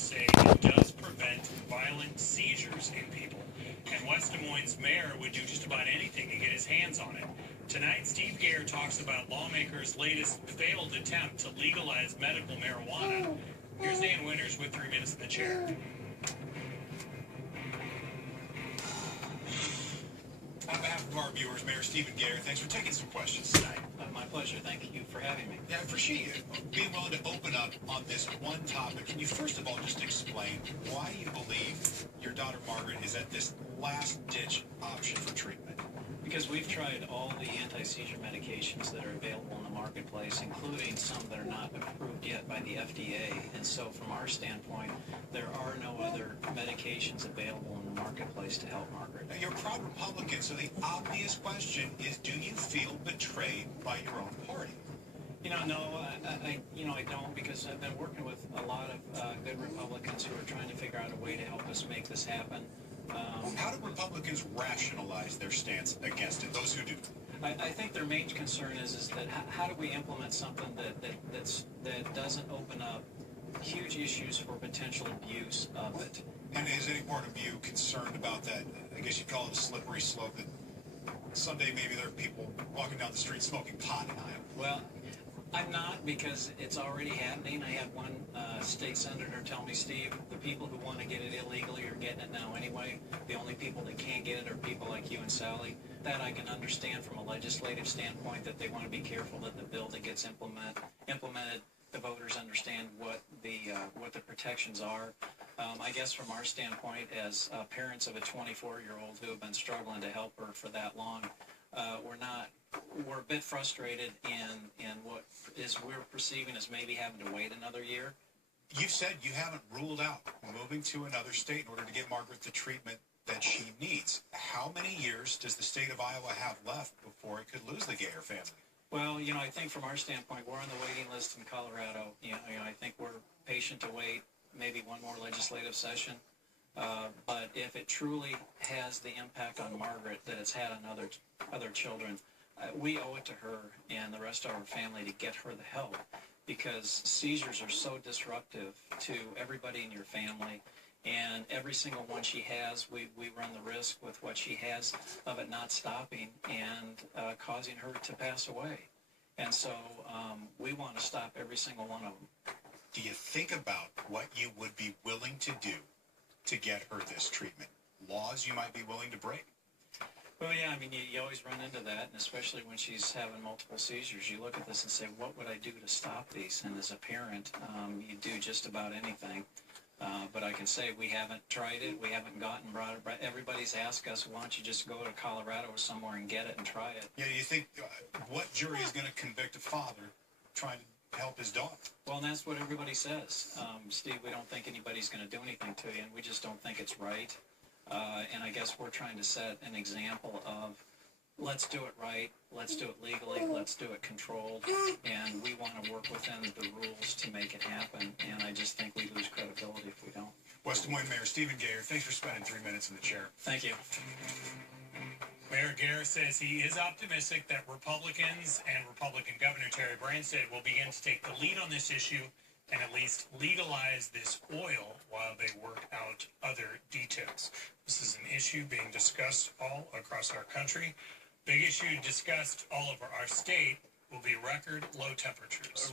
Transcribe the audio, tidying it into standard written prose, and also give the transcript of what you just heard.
experts say it does prevent violent seizures in people. And West Des Moines' mayor would do just about anything to get his hands on it. Tonight, Steve Gare talks about lawmakers' latest failed attempt to legalize medical marijuana. Here's Dan Winters with 3 Minutes in the Chair. On behalf of our viewers, Mayor Stephen Gare, thanks for taking some questions tonight. My pleasure. Thank you for having me. Yeah, I appreciate you being willing to open up on this one topic. Can you first of all just explain why you believe your daughter Margaret is at this last-ditch option for treatment? Because we've tried all the anti-seizure medications that are available in the marketplace, including some that are not approved yet by the FDA. And so from our standpoint, there are no other medications available in the marketplace to help Margaret. Now, you're a proud Republican, so the obvious question is, do you feel betrayed by your own party? No, I don't, because I've been working with a lot of good Republicans who are trying to figure out a way to help us make this happen. How do Republicans rationalize their stance against it, those who do? I think their main concern is that how do we implement something that doesn't open up huge issues for potential abuse of it? And is any part of you concerned about that? I guess you'd call it a slippery slope, that someday maybe there are people walking down the street smoking pot in Iowa. Well, I'm not, because it's already happening. I had one state senator tell me, Steve, the people who want to get it illegally are getting it now anyway. The only people that can't get it are people like you and Sally. That I can understand from a legislative standpoint, that they want to be careful that the bill that gets implemented, the voters understand what the protections are. I guess from our standpoint, as parents of a 24-year-old who have been struggling to help her for that long, we're a bit frustrated in what we're perceiving as maybe having to wait another year. You've said you haven't ruled out moving to another state in order to get Margaret the treatment that she needs. How many years does the state of Iowa have left before it could lose the Gare family? Well, I think from our standpoint, we're on the waiting list in Colorado. I think we're patient to wait maybe one more legislative session. But if it truly has the impact on Margaret that it's had on other children, we owe it to her and the rest of our family to get her the help, because seizures are so disruptive to everybody in your family. And every single one she has, we run the risk with what she has of it not stopping and causing her to pass away. And so we want to stop every single one of them. Do you think about what you would be willing to do to get her this treatment? Laws you might be willing to break? Well, yeah, you always run into that, and especially when she's having multiple seizures. You look at this and say, what would I do to stop these? And as a parent, you do just about anything. But I can say we haven't tried it. We haven't brought it. Everybody's asked us, why don't you just go to Colorado or somewhere and get it and try it? Yeah, you think what jury is going to convict a father trying to help his daughter? Well, and that's what everybody says. Steve, we don't think anybody's going to do anything to you, and we just don't think it's right. And I guess we're trying to set an example of, let's do it right, let's do it legally, let's do it controlled, and we want to work within the rules to make it happen, and I just think we lose credibility if we don't. West Des Moines Mayor Stephen Gare, thanks for spending 3 minutes in the chair. Thank you. Mayor Gare says he is optimistic that Republicans and Republican Governor Terry Branstad will begin to take the lead on this issue and at least legalize this oil while they work out other details. This is an issue being discussed all across our country. Big issue discussed all over our state will be record low temperatures.